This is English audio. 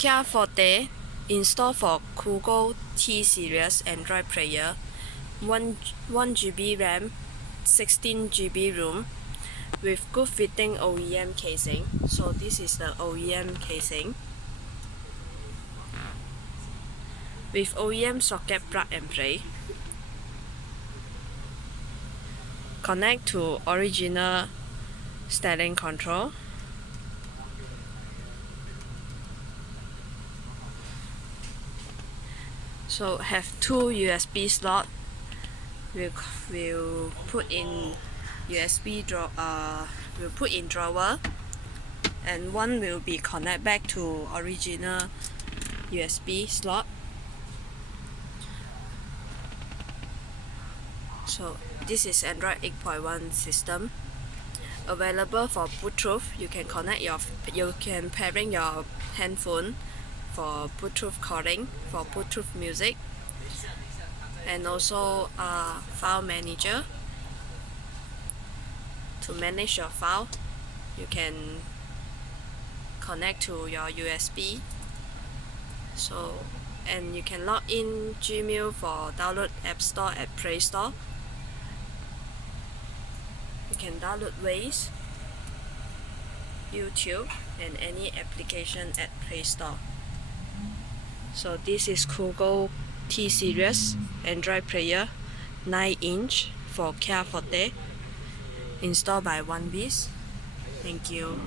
Forte Install Cogoo T Series Android player, 1 GB RAM, 16 GB room, with good fitting OEM casing. So this is the OEM casing with OEM socket plug and play. Connect to original styling control. So have 2 USB slot. We'll put in we'll put in drawer, and one will be connect back to original USB slot. So this is Android 8.1 system, available for Bluetooth. You can pairing your handphone for Bluetooth calling, for Bluetooth music, and also file manager to manage your file. You can connect to your USB. And you can log in Gmail for download App Store at Play Store. You can download Waze, YouTube, and any application at Play Store. So this is Cogoo T Series Android player, 9-inch for Forte, installed by Waze. Thank you.